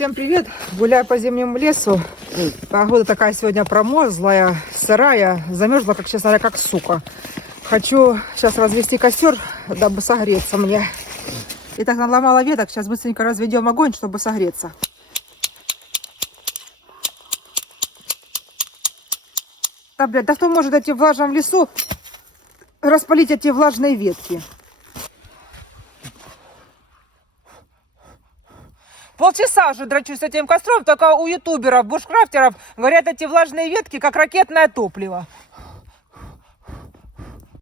Всем привет! Гуляю по зимнему лесу. Погода такая сегодня промозглая, сырая, замерзла, как, честно говоря, как сука. Хочу сейчас развести костер, дабы согреться мне. Итак, наломала веток, сейчас быстренько разведем огонь, чтобы согреться. Да, блядь, да кто может эти в влажном лесу распалить эти влажные ветки? Полчаса уже драчусь с этим костром, только у ютуберов, бушкрафтеров говорят, эти влажные ветки как ракетное топливо.